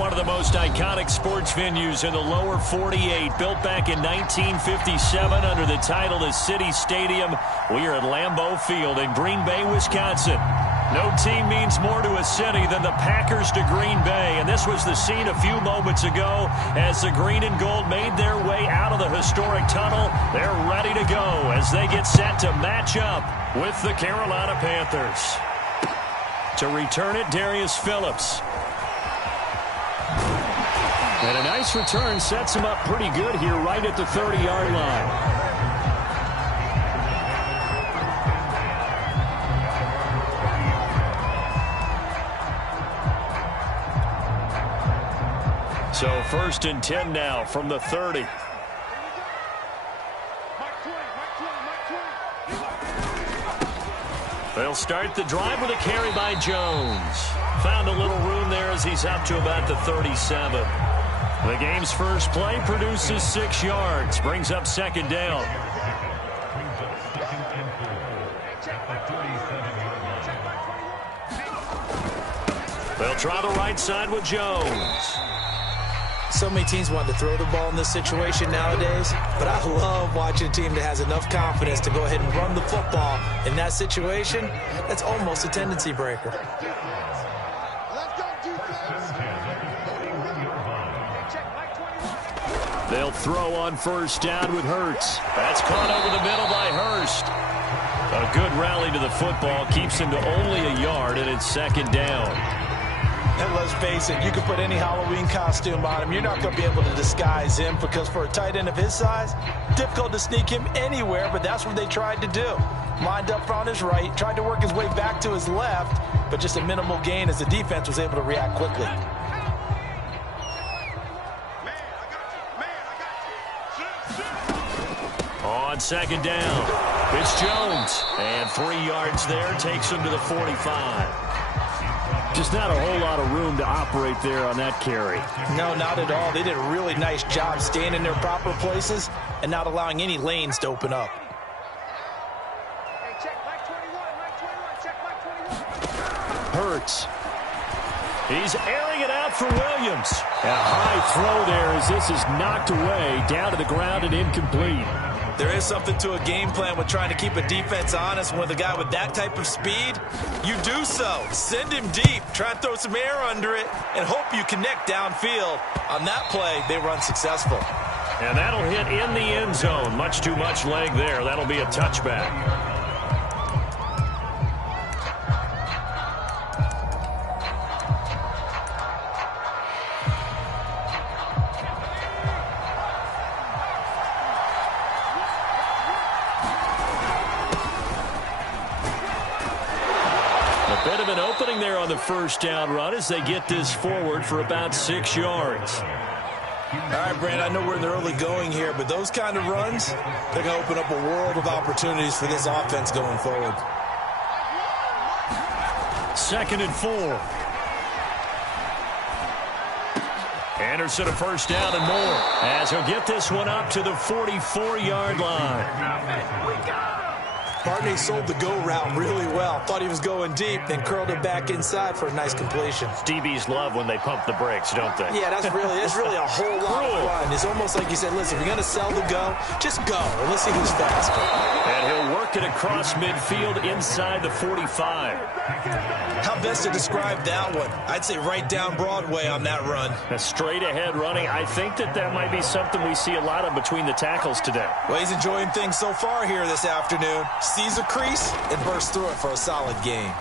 one of the most iconic sports venues in the lower 48, built back in 1957 under the title of City Stadium. We are at Lambeau Field in Green Bay, Wisconsin. No team means more to a city than the Packers to Green Bay, and this was the scene a few moments ago as the green and gold made their way out of the historic tunnel. They're ready to go as they get set to match up with the Carolina Panthers. To return it, Darius Phillips. And a nice return sets him up pretty good here right at the 30-yard line. So 1st and 10 now from the 30. They'll start the drive with a carry by Jones. Found a little room there as he's up to about the 37. The game's first play produces 6 yards. Brings up 2nd down. They'll try the right side with Jones. So many teams want to throw the ball in this situation nowadays, but I love watching a team that has enough confidence to go ahead and run the football. In that situation, that's almost a tendency breaker. They'll throw on 1st down with Hurts. That's caught over the middle by Hurst. A good rally to the football keeps him to only a yard, and it's 2nd down. And let's face it, you can put any Halloween costume on him. You're not going to be able to disguise him because for a tight end of his size, difficult to sneak him anywhere, but that's what they tried to do. Lined up on his right, tried to work his way back to his left, but just a minimal gain as the defense was able to react quickly. On 2nd down, it's Jones. And 3 yards there takes him to the 45. Just not a whole lot of room to operate there on that carry. No, not at all. They did a really nice job staying in their proper places and not allowing any lanes to open up. Hurts. He's airing it out for Williams. A high throw there as this is knocked away, down to the ground and incomplete. There is something to a game plan with trying to keep a defense honest. With a guy with that type of speed, you do so. Send him deep, try and throw some air under it, and hope you connect downfield. On that play, they run successful. And that'll hit in the end zone. Much too much leg there. That'll be a touchback. Bit of an opening there on the 1st down run as they get this forward for about 6 yards. All right, Brand, I know we're in the early going here, but those kind of runs, they're going to open up a world of opportunities for this offense going forward. 2nd and 4. Anderson a 1st down and more as he'll get this one up to the 44-yard line. Barney sold the go route really well. Thought he was going deep, then curled it back inside for a nice completion. DBs love when they pump the brakes, don't they? Yeah, that's really a whole lot of fun. It's almost like you said, listen, if you're going to sell the go, just go, and let's see who's faster. And he'll work it across midfield inside the 45. How best to describe that one? I'd say right down Broadway on that run. A straight ahead running. I think that might be something we see a lot of between the tackles today. Well, he's enjoying things so far here this afternoon. Sees a crease and bursts through it for a solid gain.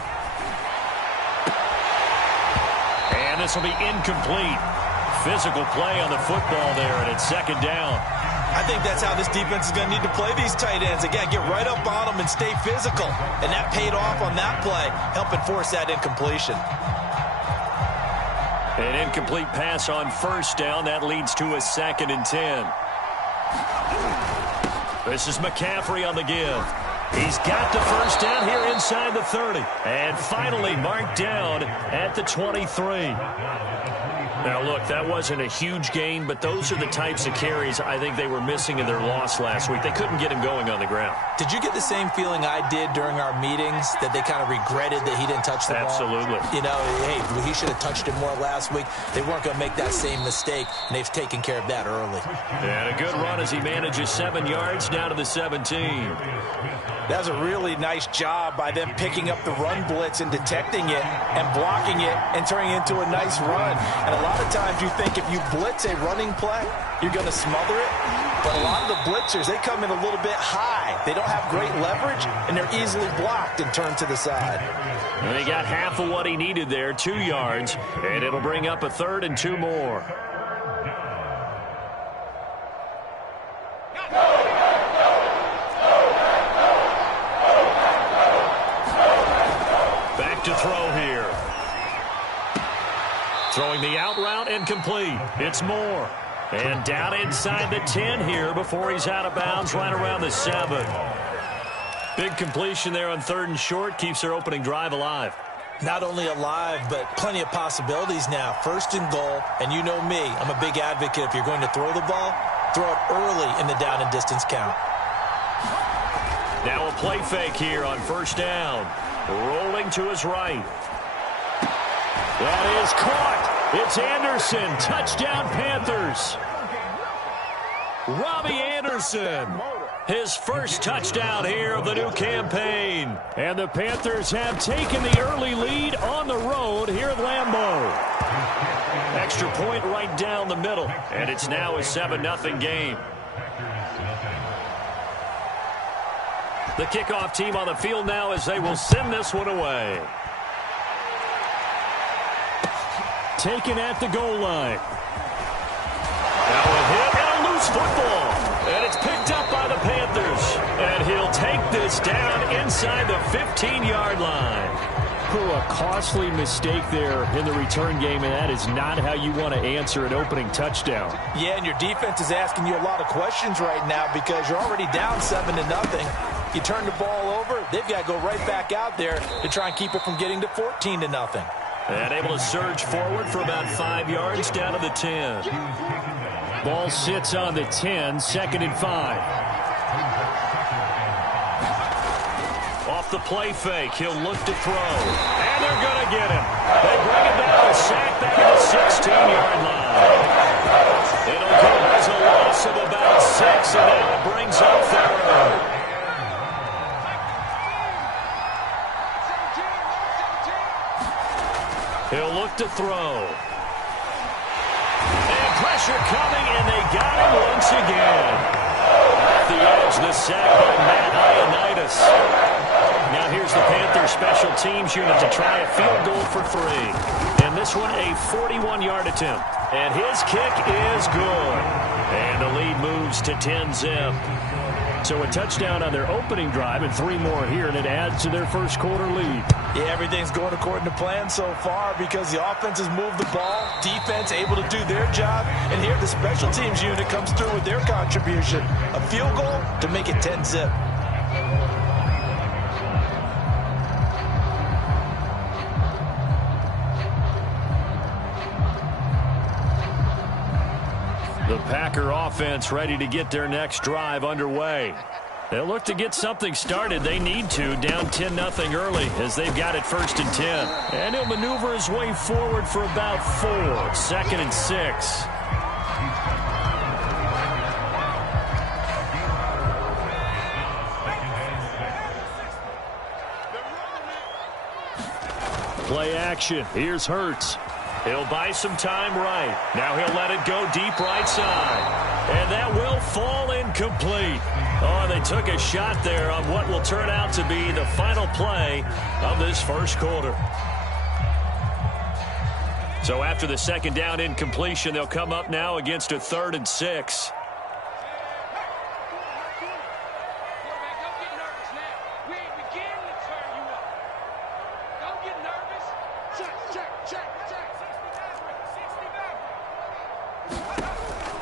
And this will be incomplete. Physical play on the football there, and it's 2nd down. I think that's how this defense is going to need to play these tight ends. Again, get right up on them and stay physical. And that paid off on that play, helping force that incompletion. An incomplete pass on 1st down. That leads to a 2nd and 10. This is McCaffrey on the give. He's got the 1st down here inside the 30. And finally marked down at the 23. Now, look, that wasn't a huge gain, but those are the types of carries I think they were missing in their loss last week. They couldn't get him going on the ground. Did you get the same feeling I did during our meetings, that they kind of regretted that he didn't touch the ball? Absolutely. You know, hey, he should have touched it more last week. They weren't going to make that same mistake, and they've taken care of that early. And a good run as he manages 7 yards down to the 17. That was a really nice job by them picking up the run blitz and detecting it and blocking it and turning it into a nice run. And a lot of times you think if you blitz a running play, you're going to smother it. But a lot of the blitzers, they come in a little bit high. They don't have great leverage, and they're easily blocked and turned to the side. And he got half of what he needed there, 2 yards, and it'll bring up a 3rd and 2 more. To throw here. Throwing the out route and complete. It's Moore. And down inside the 10 here before he's out of bounds right around the 7. Big completion there on 3rd and short. Keeps their opening drive alive. Not only alive, but plenty of possibilities now. 1st and goal, and you know me, I'm a big advocate. If you're going to throw the ball, throw it early in the down and distance count. Now a play fake here on 1st down. Rolling to his right. That is caught. It's Anderson. Touchdown, Panthers. Robbie Anderson. His first touchdown here of the new campaign. And the Panthers have taken the early lead on the road here at Lambeau. Extra point right down the middle. And it's now a 7-0 game. The kickoff team on the field now as they will send this one away. Taken at the goal line. Now a hit and a loose football. And it's picked up by the Panthers. And he'll take this down inside the 15-yard line. A costly mistake there in the return game, and that is not how you want to answer an opening touchdown. Yeah, and your defense is asking you a lot of questions right now because you're already down 7-0. You turn the ball over, they've got to go right back out there to try and keep it from getting to 14-0. And able to surge forward for about 5 yards down to the 10. Ball sits on the 10, 2nd and 5. Off the play fake, he'll look to throw. And they're going to get him. They bring him down, a sack back at the 16-yard line. It'll go as a loss of about 6, and now it brings up 3rd. He'll look to throw. And pressure coming, and they got him once again. At the edge, the sack by Matt Ioannidis. Now here's the Panthers special teams unit to try a field goal for 3. And this one a 41-yard attempt. And his kick is good. And the lead moves to 10-zip. So a touchdown on their opening drive and 3 more here, and it adds to their first quarter lead. Yeah, everything's going according to plan so far because the offense has moved the ball, defense able to do their job, and here the special teams unit comes through with their contribution. A field goal to make it 10-zip. The Packer offense ready to get their next drive underway. They'll look to get something started. They need to, down 10-0 early as they've got it 1st and 10. And he'll maneuver his way forward for about 4, 2nd and 6. Play action. Here's Hurts. He'll buy some time right. Now he'll let it go deep right side. And that will fall incomplete. Oh, they took a shot there on what will turn out to be the final play of this first quarter. So after the 2nd down incompletion, they'll come up now against a 3rd and 6.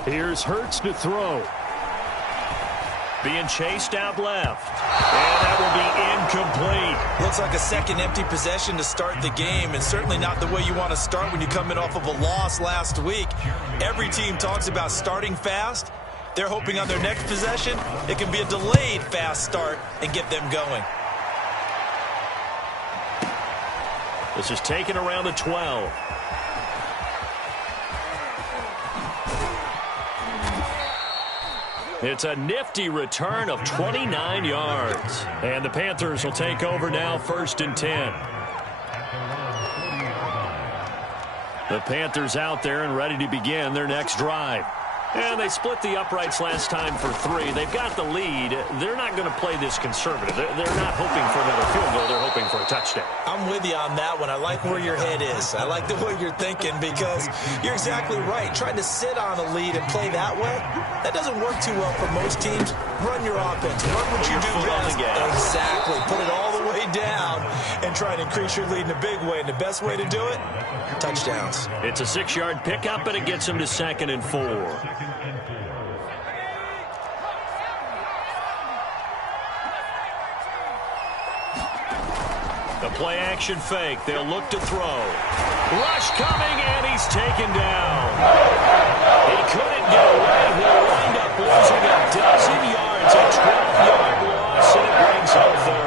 Here's Hurts to throw. being chased out left. And that will be incomplete. Looks like a second empty possession to start the game, and certainly not the way you want to start when you come in off of a loss last week. Every team talks about starting fast. They're hoping on their next possession, it can be a delayed fast start and get them going. This is taken around the 12. It's a nifty return of 29 yards. And the Panthers will take over now, 1st and 10. The Panthers out there and ready to begin their next drive. And they split the uprights last time for 3. They've got the lead. They're not going to play this conservative. They're not hoping for another field goal. They're hoping for a touchdown. I'm with you on that one. I like where your head is. I like the way you're thinking because you're exactly right. Trying to sit on a lead and play that way, that doesn't work too well for most teams. Run your offense. Run what you do best. Exactly. Put it all the way down and try and increase your lead in a big way. And the best way to do it, touchdowns. It's a 6-yard pickup, and it gets them to 2nd and 4. The play-action fake. They'll look to throw. Rush coming, and he's taken down. He couldn't get away. He'll wind up losing a dozen yards. A 12-yard loss, and it brings up 3rd.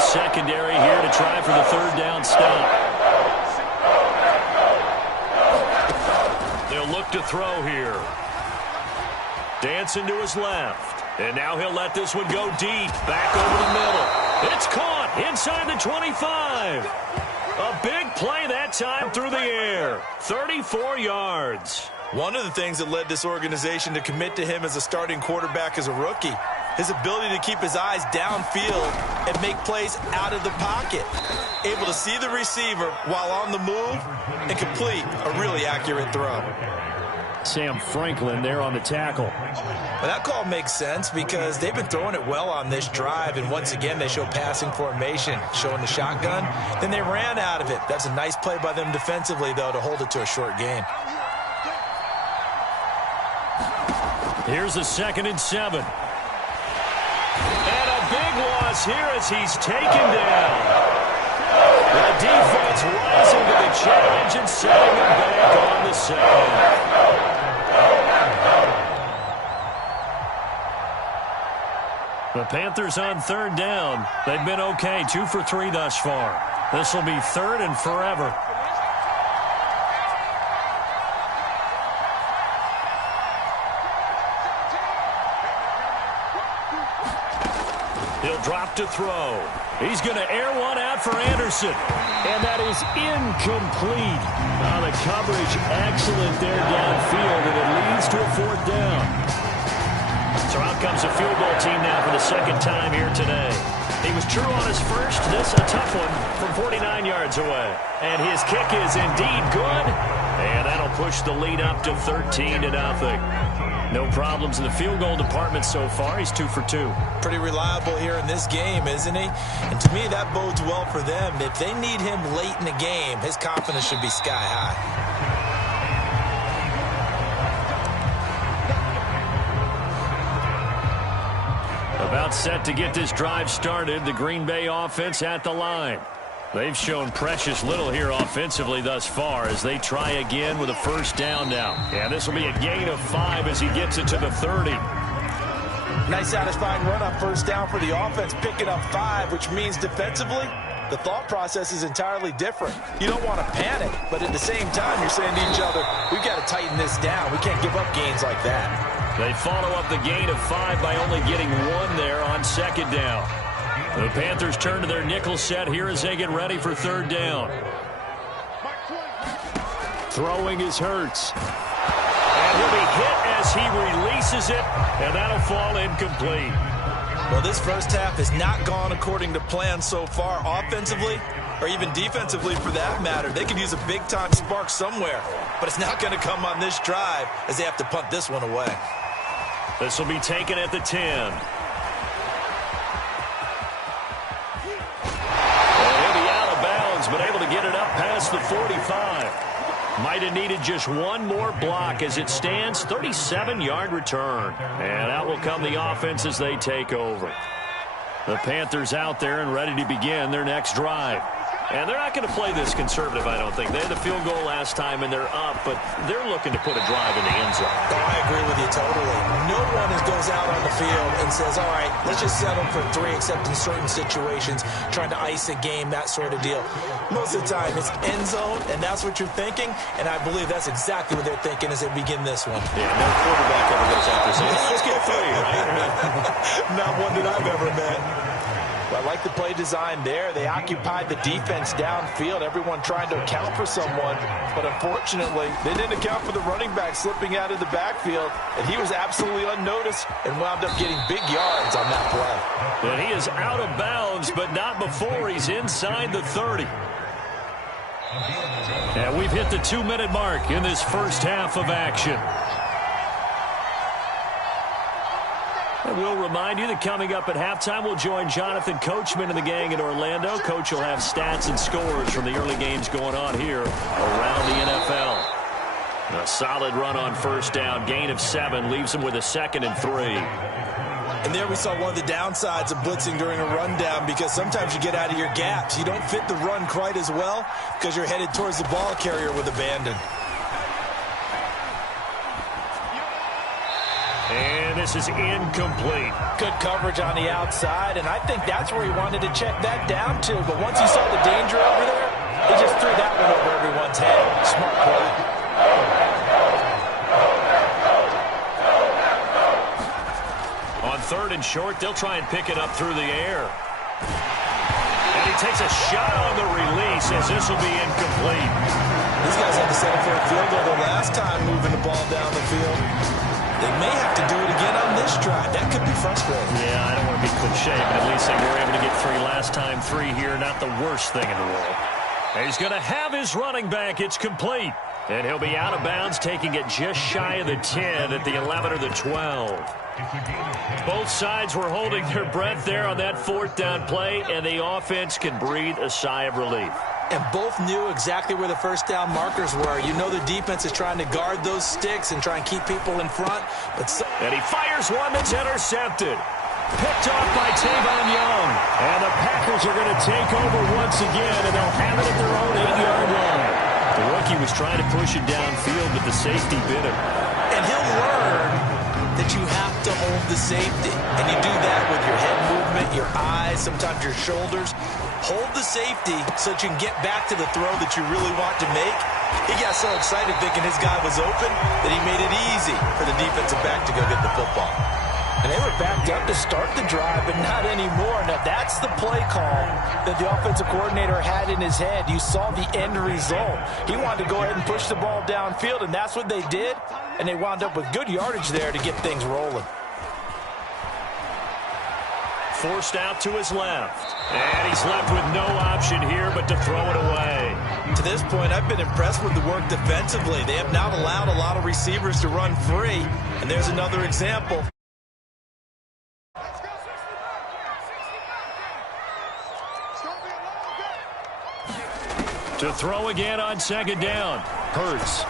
Secondary here to try for the 3rd down stop. They'll look to throw here. Dancing to his left. And now he'll let this one go deep. Back over the middle. It's caught inside the 25. A big play that time through the air. 34 yards. One of the things that led this organization to commit to him as a starting quarterback as a rookie, his ability to keep his eyes downfield and make plays out of the pocket. Able to see the receiver while on the move and complete a really accurate throw. Sam Franklin there on the tackle. Well, that call makes sense because they've been throwing it well on this drive, and once again they show passing formation, showing the shotgun. Then they ran out of it. That's a nice play by them defensively, though, to hold it to a short gain. Here's a 2nd and 7. And a big loss here as he's taken down. The defense rising to the challenge and setting him back on the 2nd. The Panthers on 3rd down. They've been okay, 2 for 3 thus far. This will be 3rd and forever. He'll drop to throw. He's going to air one out for Anderson. And that is incomplete. The coverage excellent there downfield, and it leads to a 4th down. So out comes a field goal team now for the 2nd time here today. He was true on his first. This a tough one from 49 yards away. And his kick is indeed good. And that'll push the lead up to 13-0. No problems in the field goal department so far. He's 2 for 2. Pretty reliable here in this game, isn't he? And to me, that bodes well for them. If they need him late in the game, his confidence should be sky high. About set to get this drive started. The Green Bay offense at the line. They've shown precious little here offensively thus far as they try again with a 1st down now. And this will be a gain of 5 as he gets it to the 30. Nice satisfying run on 1st down for the offense, picking up 5, which means defensively, the thought process is entirely different. You don't want to panic, but at the same time, you're saying to each other, we've got to tighten this down. We can't give up gains like that. They follow up the gain of 5 by only getting 1 there on 2nd down. The Panthers turn to their nickel set here as they get ready for 3rd down. Throwing is Hurts. And he'll be hit as he releases it, and that'll fall incomplete. Well, this first half has not gone according to plan so far offensively, or even defensively for that matter. They could use a big-time spark somewhere, but it's not going to come on this drive as they have to punt this one away. This will be taken at the 10. And he'll be out of bounds, but able to get it up past the 45. Might have needed just one more block. As it stands, 37-yard return. And out will come the offense as they take over. The Panthers out there and ready to begin their next drive. And they're not going to play this conservative, I don't think. They had the field goal last time, and they're up, but they're looking to put a drive in the end zone. Oh, I agree with you totally. No one goes out on the field and says, all right, let's just settle for 3, except in certain situations, trying to ice a game, that sort of deal. Most of the time, it's end zone, and that's what you're thinking, and I believe that's exactly what they're thinking as they begin this one. Yeah, no quarterback ever goes out there saying, let's get 3, right? Not one that I've ever met. Well, I like the play design there. They occupied the defense downfield, everyone trying to account for someone. But unfortunately, they didn't account for the running back slipping out of the backfield. And he was absolutely unnoticed and wound up getting big yards on that play. And he is out of bounds, but not before he's inside the 30. And we've hit the 2-minute mark in this first half of action. And we'll remind you that coming up at halftime, we'll join Jonathan Coachman and the gang in Orlando. Coach will have stats and scores from the early games going on here around the NFL. A solid run on first down, gain of 7, leaves him with a 2nd and 3. And there we saw one of the downsides of blitzing during a rundown, because sometimes you get out of your gaps. You don't fit the run quite as well because you're headed towards the ball carrier with abandon. And this is incomplete. Good coverage on the outside, and I think that's where he wanted to check that down to. But once he saw the danger over there, he just threw that one over everyone's head. Smart play. On 3rd and short, they'll try and pick it up through the air. And he takes a shot on the release as this will be incomplete. These guys had to settle for a field goal the last time moving the ball down the field. They may have to do it again on this drive. That could be frustrating. Yeah, I don't want to be cliche, but at least they were able to get 3 last time. 3 here, not the worst thing in the world. And he's going to have his running back. It's complete. And he'll be out of bounds, taking it just shy of the 10 at the 11 or the 12. Both sides were holding their breath there on that 4th down play, and the offense can breathe a sigh of relief. And both knew exactly where the first down markers were. You know the defense is trying to guard those sticks and try and keep people in front. And he fires one that's intercepted. Picked off by Tavon Young. And the Packers are going to take over once again, and they'll have it at their own 8-yard line. The rookie was trying to push it downfield, but the safety bit him. And he'll learn that you have to hold the safety. And you do that with your head movement, your eyes, sometimes your shoulders. Hold the safety so that you can get back to the throw that you really want to make. He got so excited thinking his guy was open that he made it easy for the defensive back to go get the football. And they were backed up to start the drive, but not anymore. Now, that's the play call that the offensive coordinator had in his head. You saw the end result. He wanted to go ahead and push the ball downfield, and that's what they did. And they wound up with good yardage there to get things rolling. Forced out to his left. And he's left with no option here but to throw it away. To this point, I've been impressed with the work defensively. They have not allowed a lot of receivers to run free. And there's another example. To throw again on 2nd down. Hurts.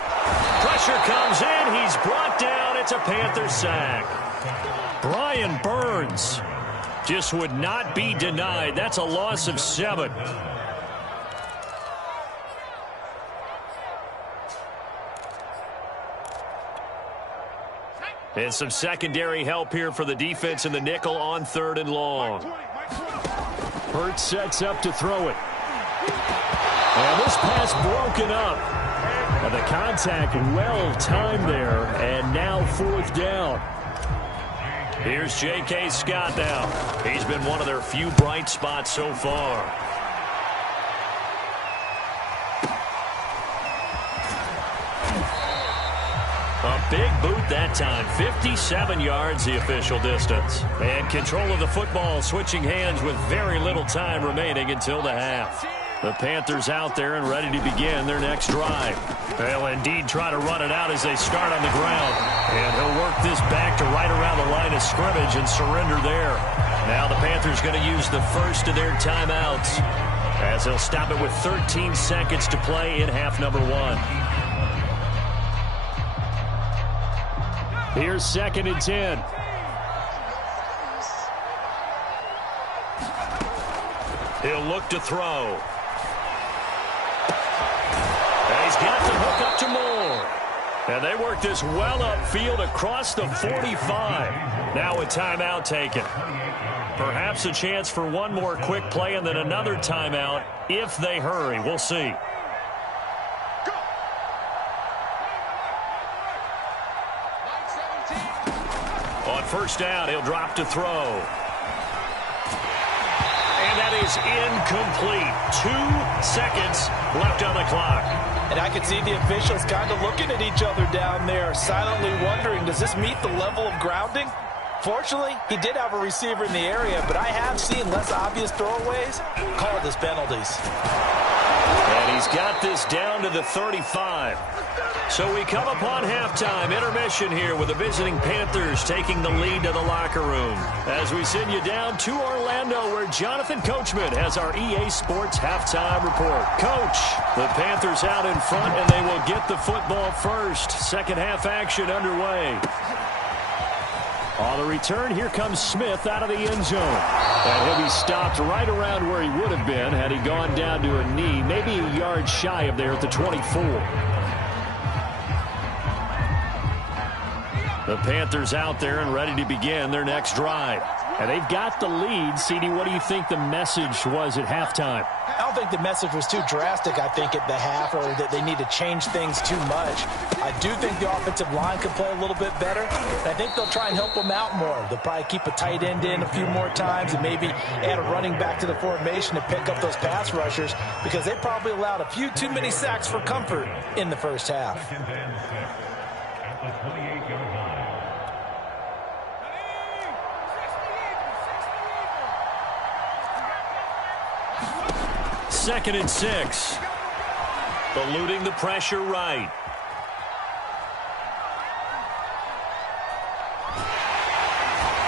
Pressure comes in. He's brought down. It's a Panther sack. Brian Burns just would not be denied. That's a loss of 7. And some secondary help here for the defense in the nickel on 3rd and long. Hurts sets up to throw it. And this pass broken up. And the contact well timed there. And now 4th down. Here's J.K. Scott now. He's been one of their few bright spots so far. A big boot that time. 57 yards the official distance. And control of the football switching hands with very little time remaining until the half. The Panthers out there and ready to begin their next drive. They'll indeed try to run it out as they start on the ground. And he'll work this back to right around the line of scrimmage and surrender there. Now the Panthers going to use the first of their timeouts as they'll stop it with 13 seconds to play in half number 1. Here's 2nd and 10. He'll look to throw. And he's got the hook up to Moore. And they work this well upfield across the 45. Now a timeout taken. Perhaps a chance for one more quick play and then another timeout if they hurry. We'll see. On first down, he'll drop to throw. And that is incomplete. 2 seconds left on the clock. And I can see the officials kind of looking at each other down there, silently wondering, does this meet the level of grounding? Fortunately, he did have a receiver in the area, but I have seen less obvious throwaways called as penalties. And he's got this down to the 35. So we come upon halftime, intermission here with the visiting Panthers taking the lead to the locker room. As we send you down to Orlando where Jonathan Coachman has our EA Sports halftime report. Coach, the Panthers out in front and they will get the football first. Second half action underway. On the return, here comes Smith out of the end zone. And he'll be stopped right around where he would have been had he gone down to a knee, maybe a yard shy of there at the 24. The Panthers out there and ready to begin their next drive. And they've got the lead. CD, what do you think the message was at halftime? I don't think the message was too drastic, I think, at the half, or that they need to change things too much. I do think the offensive line can play a little bit better. And I think they'll try and help them out more. They'll probably keep a tight end in a few more times and maybe add a running back to the formation to pick up those pass rushers because they probably allowed a few too many sacks for comfort in the first half. Second and 6. Eluding the pressure right.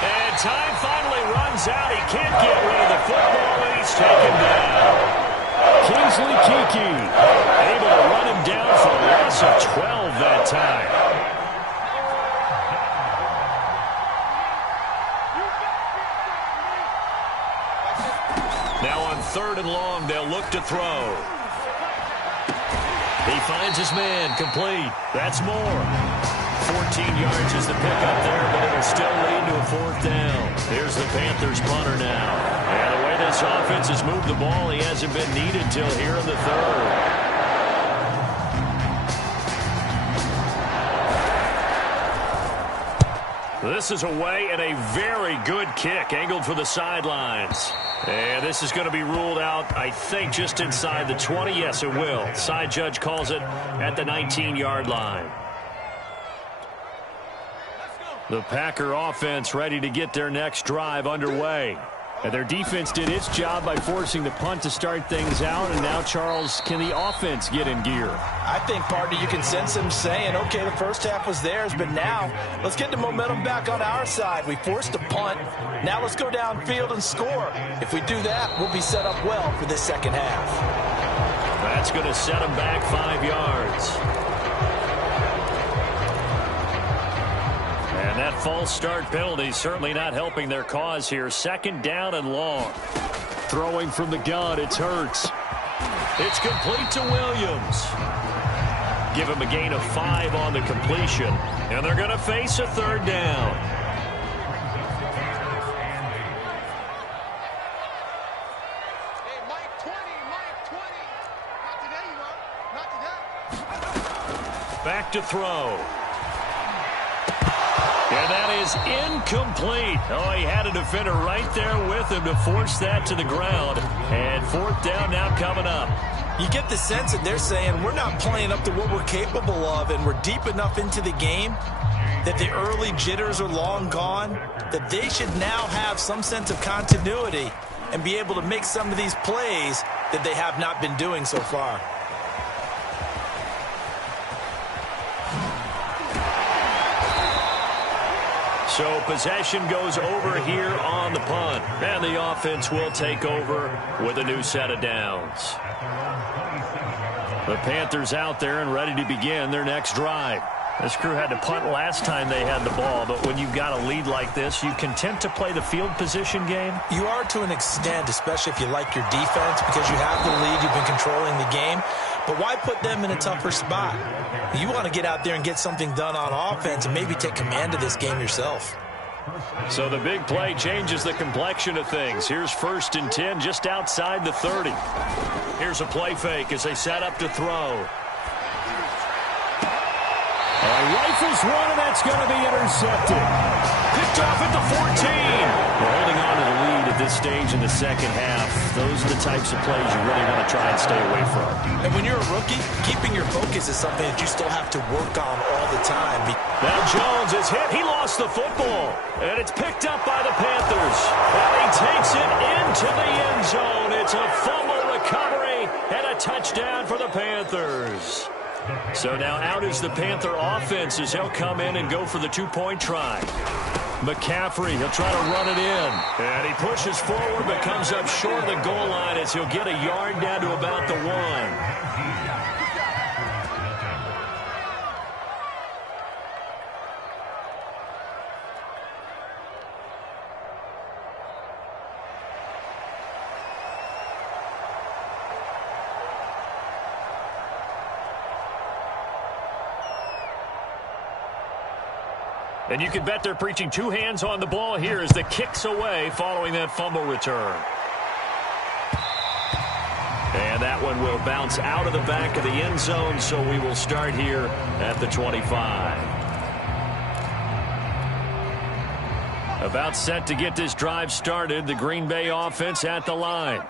And time finally runs out. He can't get rid of the football, and he's taken down. Kingsley Keke able to run him down for a loss of 12 that time. Now on 3rd and long, they'll look to throw. He finds his man, complete. That's more. 14 yards is the pickup there, but it'll still lead to a 4th down. Here's the Panthers punter now. And the way this offense has moved the ball, he hasn't been needed till here in the 3rd. This is away and a very good kick angled for the sidelines. And this is going to be ruled out, I think, just inside the 20. Yes, it will. Side judge calls it at the 19-yard line. The Packer offense ready to get their next drive underway. And their defense did its job by forcing the punt to start things out. And now, Charles, can the offense get in gear? I think, partner, you can sense them saying, okay, the first half was theirs, but now let's get the momentum back on our side. We forced a punt. Now let's go downfield and score. If we do that, we'll be set up well for this second half. That's going to set them back 5 yards. And that false start penalty certainly not helping their cause here. 2nd down and long. Throwing from the gun, it's Hurts. It's complete to Williams. Give him a gain of 5 on the completion. And they're going to face a 3rd down. Back to throw. And that is incomplete. Oh, he had a defender right there with him to force that to the ground. And 4th down now coming up. You get the sense that they're saying we're not playing up to what we're capable of, and we're deep enough into the game that the early jitters are long gone, that they should now have some sense of continuity and be able to make some of these plays that they have not been doing so far. So possession goes over here on the punt, and the offense will take over with a new set of downs. The Panthers out there and ready to begin their next drive. This crew had to punt last time they had the ball, but when you've got a lead like this, you content to play the field position game? You are to an extent, especially if you like your defense, because you have the lead, you've been controlling the game. But why put them in a tougher spot? You want to get out there and get something done on offense and maybe take command of this game yourself. So the big play changes the complexion of things. Here's 1st and 10 just outside the 30. Here's a play fake as they set up to throw. Rifles one, and that's going to be intercepted. Picked off at the 14. We're holding on to the lead at this stage in the second half. Those are the types of plays you really want to try and stay away from. And when you're a rookie, keeping your focus is something that you still have to work on all the time. Now Jones is hit. He lost the football. And it's picked up by the Panthers. And he takes it into the end zone. It's a fumble recovery and a touchdown for the Panthers. So now out is the Panther offense as he'll come in and go for the 2-point try. McCaffrey, he'll try to run it in. And he pushes forward but comes up short of the goal line as he'll get a yard down to about the 1. And you can bet they're preaching 2 hands on the ball here as the kick's away following that fumble return. And that one will bounce out of the back of the end zone, so we will start here at the 25. About set to get this drive started, the Green Bay offense at the line.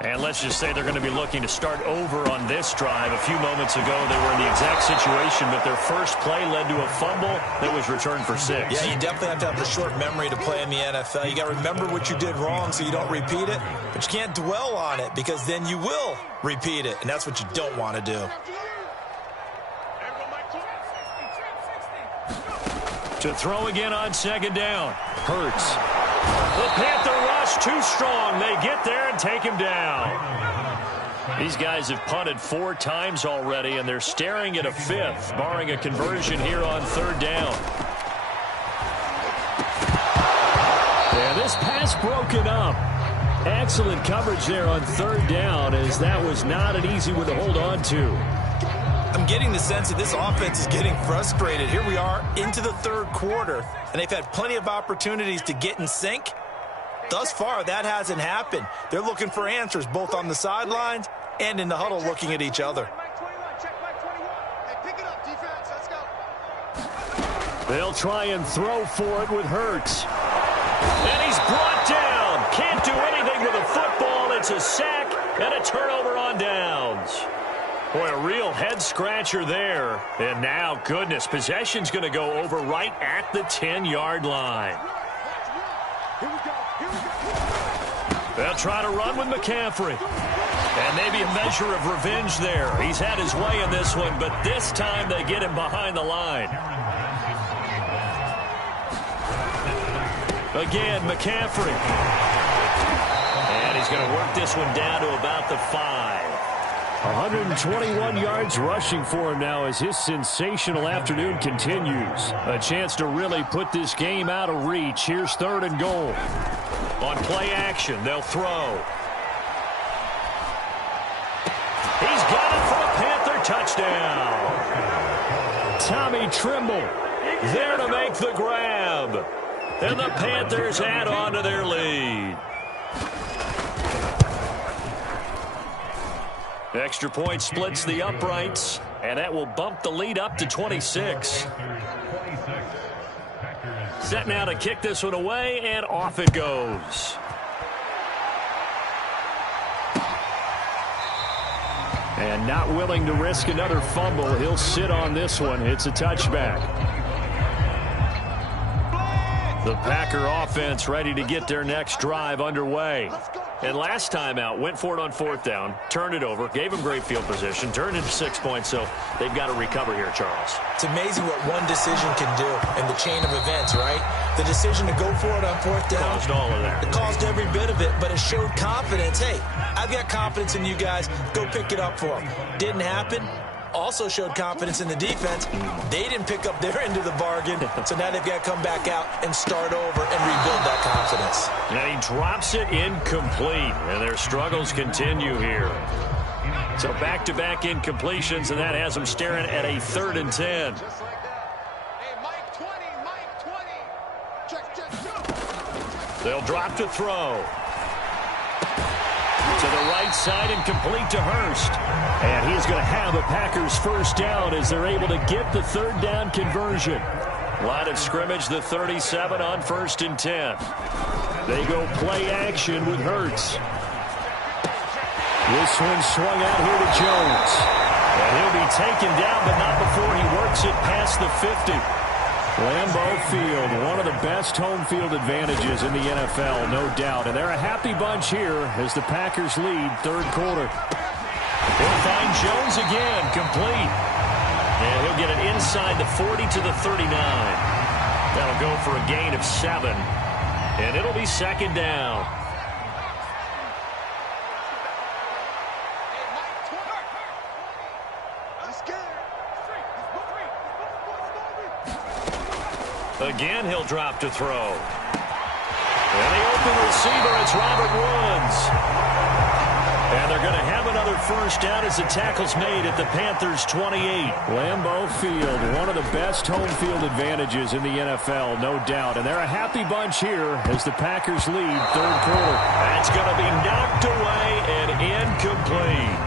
And let's just say they're going to be looking to start over on this drive. A few moments ago, they were in the exact situation, but their first play led to a fumble that was returned for 6. Yeah, you definitely have to have the short memory to play in the NFL. You got to remember what you did wrong so you don't repeat it, but you can't dwell on it because then you will repeat it, and that's what you don't want to do. To throw again on 2nd down. Hurts. The Panther rush too strong. They get there and take him down. These guys have punted 4 times already, and they're staring at a 5th, barring a conversion here on 3rd down. And this pass broken up. Excellent coverage there on 3rd down, as that was not an easy one to hold on to. I'm getting the sense that this offense is getting frustrated. Here we are into the 3rd quarter, and they've had plenty of opportunities to get in sync. Thus far, that hasn't happened. They're looking for answers both on the sidelines and in the huddle looking at each other. They'll try and throw for it with Hurts. And he's brought down. Can't do anything with a football. It's a sack and a turnover on downs. Boy, a real head-scratcher there. And now, goodness, possession's going to go over right at the 10-yard line. They'll try to run with McCaffrey. And maybe a measure of revenge there. He's had his way in this one, but this time they get him behind the line. Again, McCaffrey. And he's going to work this one down to about the 5. 121 yards rushing for him now as his sensational afternoon continues. A chance to really put this game out of reach. Here's 3rd and goal. On play action, they'll throw. He's got it for a Panther touchdown. Tommy Tremble there to make the grab. And the Panthers add on to their lead. Extra point splits the uprights, and that will bump the lead up to 26. Set now to kick this one away, and off it goes. And not willing to risk another fumble. He'll sit on this one. It's a touchback. The Packer offense ready to get their next drive underway. And last time out, went for it on 4th down, turned it over, gave them great field position, turned into 6 points, so they've got to recover here, Charles. It's amazing what one decision can do in the chain of events, right? The decision to go for it on 4th down. Caused all of that. It caused every bit of it, but it showed confidence. Hey, I've got confidence in you guys. Go pick it up for them. Didn't happen. Also showed confidence in the defense. They didn't pick up their end of the bargain, so now they've got to come back out and start over and rebuild that confidence. And he drops it incomplete, and their struggles continue here. So back-to-back incompletions, and that has them staring at a 3rd and 10. They'll drop to throw. To the right side and complete to Hurst. And he's going to have a Packers first down as they're able to get the 3rd down conversion. Line of scrimmage, the 37 on 1st and 10. They go play action with Hurts. This one swung out here to Jones. And he'll be taken down, but not before he works it past the 50. Lambeau Field, one of the best home field advantages in the NFL, no doubt. And they're a happy bunch here as the Packers lead 3rd quarter. He'll find Jones again, complete. And he'll get it inside the 40 to the 39. That'll go for a gain of 7. And it'll be 2nd down. Again, he'll drop to throw. And the open receiver, it's Robert Woods. And they're going to have another first down as the tackle's made at the Panthers' 28. Lambeau Field, one of the best home field advantages in the NFL, no doubt. And they're a happy bunch here as the Packers lead 3rd quarter. That's going to be knocked away and incomplete.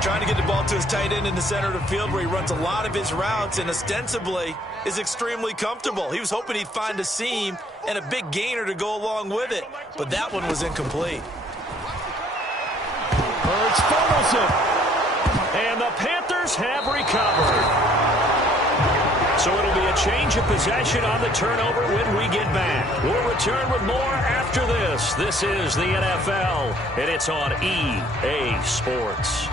Trying to get the ball to his tight end in the center of the field where he runs a lot of his routes and ostensibly is extremely comfortable. He was hoping he'd find a seam and a big gainer to go along with it, but that one was incomplete. Hurts funnels it, and the Panthers have recovered. So it'll be a change of possession on the turnover when we get back. We'll return with more after this. This is the NFL, and it's on EA Sports.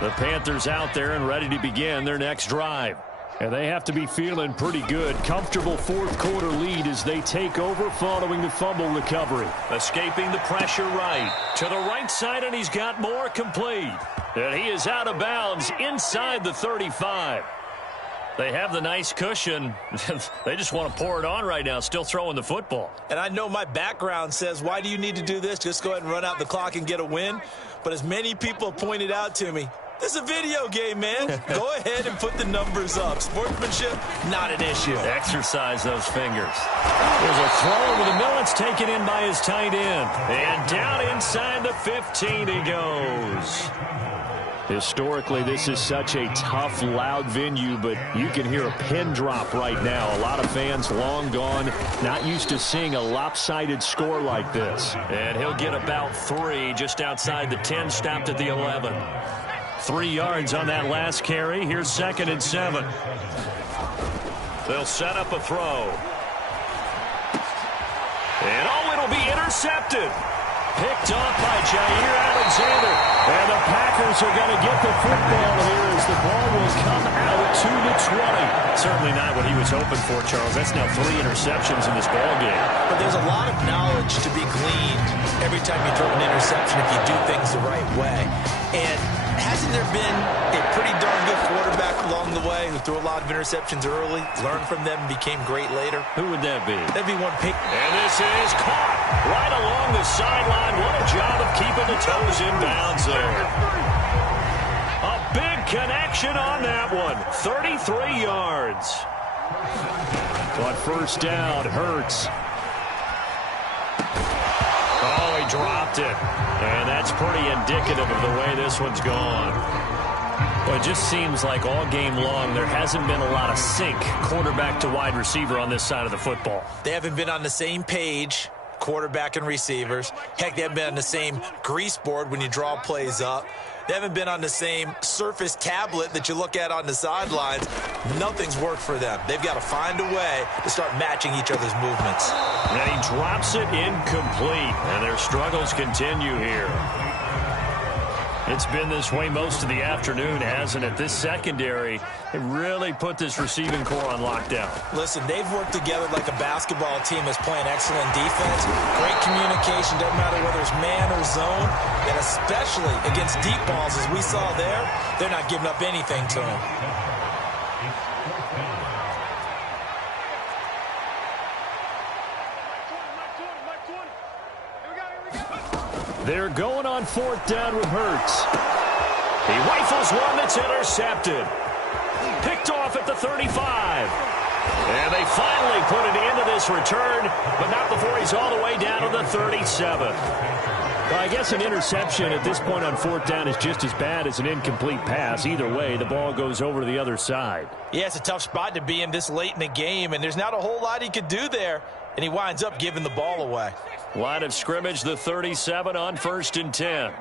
The Panthers out there and ready to begin their next drive. And they have to be feeling pretty good. Comfortable 4th quarter lead as they take over following the fumble recovery. Escaping the pressure right. To the right side, and he's got more, complete. And he is out of bounds inside the 35. They have the nice cushion. They just want to pour it on right now, still throwing the football. And I know my background says, why do you need to do this? Just go ahead and run out the clock and get a win. But as many people have pointed out to me, this is a video game, man. Go ahead and put the numbers up. Sportsmanship, not an issue. Exercise those fingers. There's a throw over the middle. It's taken in by his tight end. And down inside the 15 he goes. Historically, this is such a tough, loud venue, but you can hear a pin drop right now. A lot of fans long gone, not used to seeing a lopsided score like this. And he'll get about 3 just outside the 10, stopped at the 11. 3 yards on that last carry. Here's 2nd and 7. They'll set up a throw. And it'll be intercepted. Picked off by Jair Alexander. And the Packers are going to get the football here as the ball will come out to the 20. Certainly not what he was hoping for, Charles. That's now 3 interceptions in this ball game. But there's a lot of knowledge to be gleaned every time you throw an interception if you do things the right way. And hasn't there been a pretty darn good quarterback along the way who threw a lot of interceptions early, learned from them, and became great later? Who would that be? That'd be one pick. And this is caught right along the sideline. What a job of keeping the toes in bounds there. A big connection on that one. 33 yards. On first down, Hurts. Oh, he dropped it. And that's pretty indicative of the way this one's gone. Well, it just seems like all game long there hasn't been a lot of sync quarterback to wide receiver on this side of the football. They haven't been on the same page, quarterback and receivers. Heck, they haven't been on the same grease board when you draw plays up. They haven't been on the same Surface tablet that you look at on the sidelines. Nothing's worked for them. They've got to find a way to start matching each other's movements. And he drops it incomplete, and their struggles continue here. It's been this way most of the afternoon, hasn't it? This secondary, it really put this receiving core on lockdown. Listen, they've worked together like a basketball team that's playing excellent defense. Great communication, doesn't matter whether it's man or zone. And especially against deep balls, as we saw there, they're not giving up anything to them. They're going on 4th down with Hurts. He rifles one that's intercepted. Picked off at the 35. And they finally put an end to this return, but not before he's all the way down to the 37. Well, I guess an interception at this point on 4th down is just as bad as an incomplete pass. Either way, the ball goes over to the other side. Yeah, it's a tough spot to be in this late in the game, and there's not a whole lot he could do there, and he winds up giving the ball away. Line of scrimmage, the 37 on 1st and 10.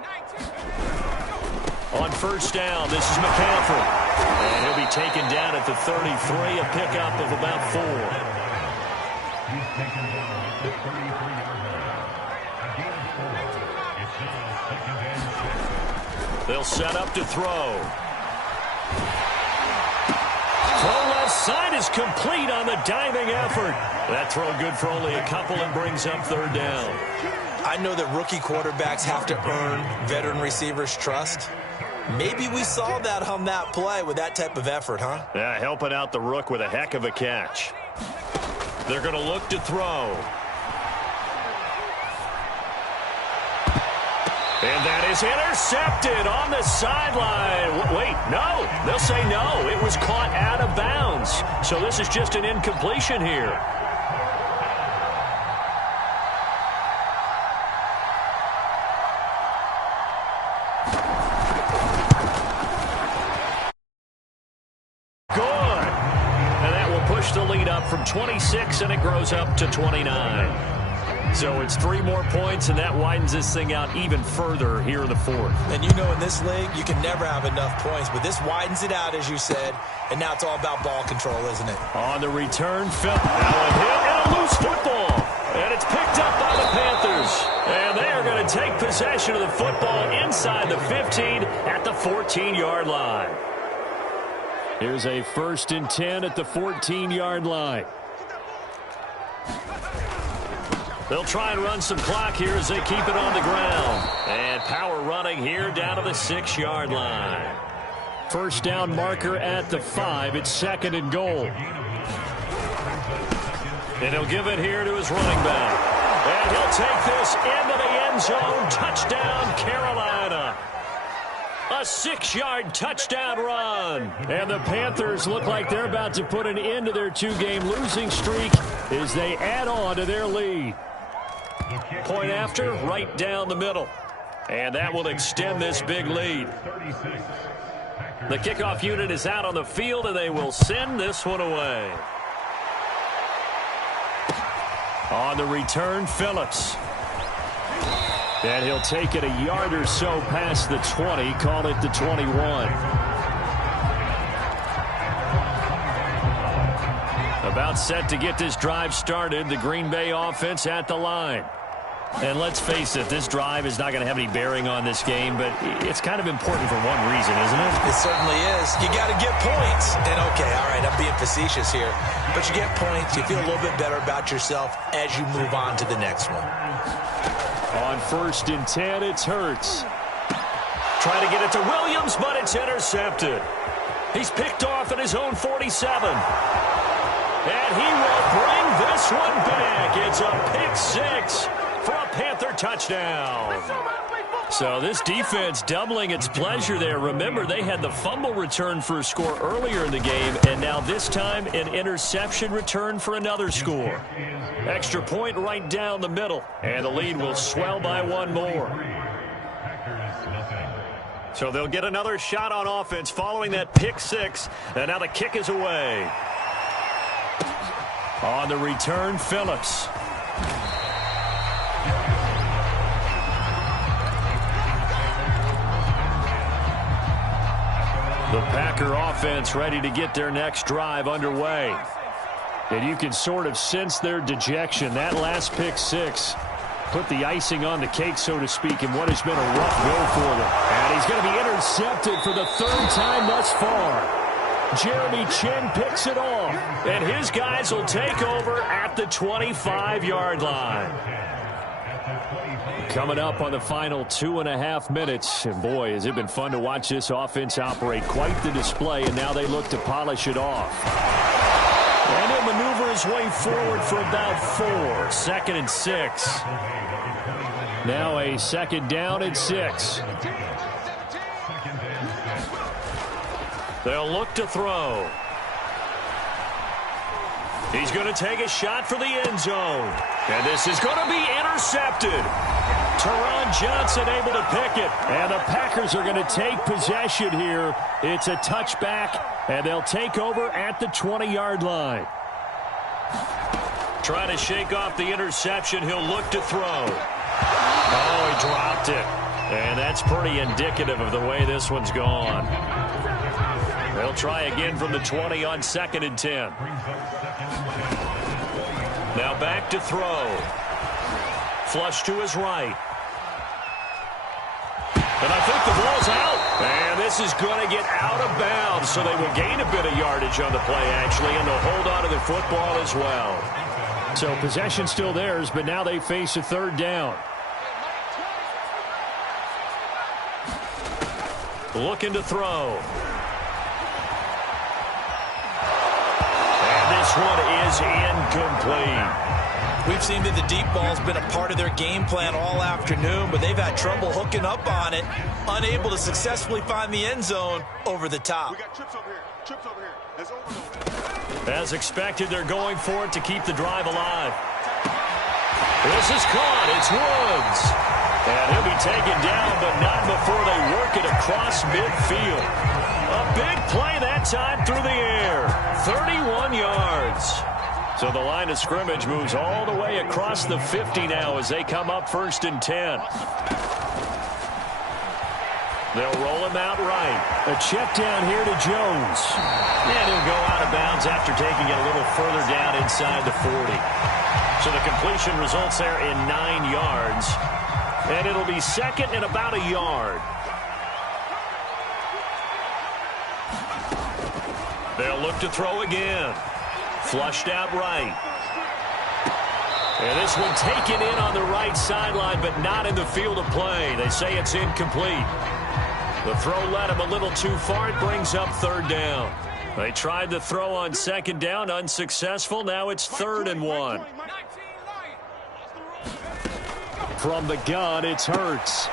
On 1st down, this is McCaffrey. And he'll be taken down at the 33, a pickup of about 4. They'll set up to throw. Throw left side is complete on the diving effort. That throw good for only a couple and brings up 3rd down. I know that rookie quarterbacks have to earn veteran receivers' trust. Maybe we saw that on that play with that type of effort, huh? Yeah, helping out the rook with a heck of a catch. They're going to look to throw. And that is intercepted on the sideline. Wait, no. They'll say no. It was caught out of bounds. So this is just an incompletion here. Good. And that will push the lead up from 26, and it grows up to 29. So it's 3 more points, and that widens this thing out even further here in the 4th. And you know in this league, you can never have enough points, but this widens it out, as you said, and now it's all about ball control, isn't it? On the return, Phil. Now a hit and a loose football. And it's picked up by the Panthers. And they are going to take possession of the football inside the 15 at the 14-yard line. Here's a 1st and 10 at the 14-yard line. They'll try and run some clock here as they keep it on the ground. And power running here down to the 6-yard line. 1st down marker at the 5. It's 2nd and goal. And he'll give it here to his running back. And he'll take this into the end zone. Touchdown, Carolina. A 6-yard touchdown run. And the Panthers look like they're about to put an end to their 2-game losing streak as they add on to their lead. Point after, right down the middle. And that will extend this big lead. The kickoff unit is out on the field, and they will send this one away. On the return, Phillips. And he'll take it a yard or so past the 20, call it the 21. About set to get this drive started, the Green Bay offense at the line. And let's face it, this drive is not going to have any bearing on this game, but it's kind of important for one reason, isn't it? It certainly is. You got to get points. And, okay, all right, I'm being facetious here. But you get points, you feel a little bit better about yourself as you move on to the next one. On 1st and 10, it's Hurts. Trying to get it to Williams, but it's intercepted. He's picked off at his own 47. And he will bring this one back. It's a pick 6 for a Panther touchdown. So this defense doubling its pleasure there. Remember, they had the fumble return for a score earlier in the game, and now this time an interception return for another score. Extra point right down the middle, and the lead will swell by 1 more. So they'll get another shot on offense following that pick six. And now the kick is away. On the return, Phillips. The Packer offense ready to get their next drive underway. And you can sort of sense their dejection. That last pick six put the icing on the cake, so to speak, in what has been a rough go for them. And he's going to be intercepted for the third time thus far. Jeremy Chin picks it off, and his guys will take over at the 25-yard line. Coming up on the final 2.5 minutes, and boy, has it been fun to watch this offense operate. Quite the display, and now they look to polish it off. And he'll maneuver his way forward for about 4. 2nd and 6. Now a 2nd down and 6. They'll look to throw. He's going to take a shot for the end zone. And this is going to be intercepted. Teron Johnson able to pick it. And the Packers are going to take possession here. It's a touchback, and they'll take over at the 20-yard line. Trying to shake off the interception. He'll look to throw. Oh, he dropped it. And that's pretty indicative of the way this one's gone. They'll try again from the 20 on 2nd and 10. Now back to throw. Flush to his right. And I think the ball's out. And this is going to get out of bounds, so they will gain a bit of yardage on the play, actually, and they'll hold on to the football as well. So possession still theirs, but now they face a 3rd down. Looking to throw. And this one is incomplete. We've seen that the deep ball's been a part of their game plan all afternoon, but they've had trouble hooking up on it, unable to successfully find the end zone over the top. We got trips over here. Trips over here. That's over. As expected, they're going for it to keep the drive alive. This is caught. It's Woods. And he'll be taken down, but not before they work it across midfield. A big play that time through the air. 31 yards. So the line of scrimmage moves all the way across the 50 now as they come up 1st and 10. They'll roll him out right. A check down here to Jones. And he'll go out of bounds after taking it a little further down inside the 40. So the completion results there in 9 yards. And it'll be 2nd and about a yard. They'll look to throw again. Flushed out right. And this one taken in on the right sideline, but not in the field of play. They say it's incomplete. The throw led him a little too far. It brings up 3rd down. They tried the throw on 2nd down, unsuccessful. Now it's 3rd and 1. From the gun, it's Hurts.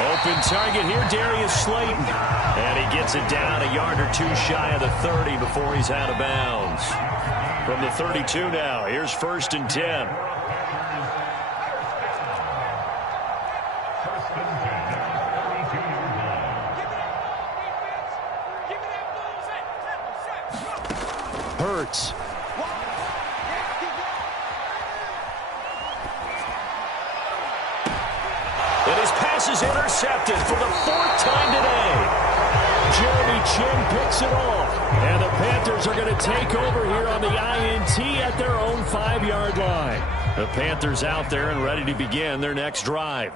Open target here, Darius Slayton. And he gets it down a yard or 2 shy of the 30 before he's out of bounds. From the 32 now, here's 1st and 10. Hurts. And his pass is intercepted for the 4th time today. Jeremy Chin picks it off. And the Panthers are going to take over here on the INT at their own 5-yard line. The Panthers out there and ready to begin their next drive.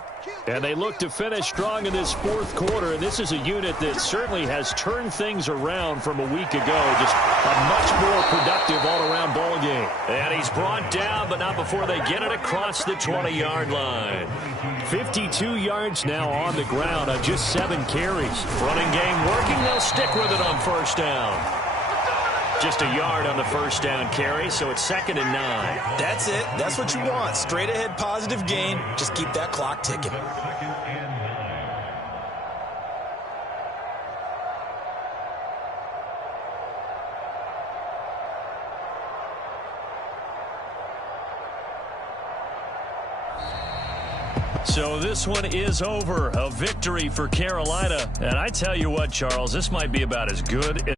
And they look to finish strong in this 4th quarter. And this is a unit that certainly has turned things around from a week ago. Just a much more productive all-around ball game. And he's brought down, but not before they get it across the 20-yard line. 52 yards now on the ground on just 7 carries. Running game working. They'll stick with it on 1st down. Just a yard on the 1st down carry, so it's 2nd and 9. That's it. That's what you want. Straight ahead positive gain. Just keep that clock ticking. So this one is over. A victory for Carolina. And I tell you what, Charles, this might be about as good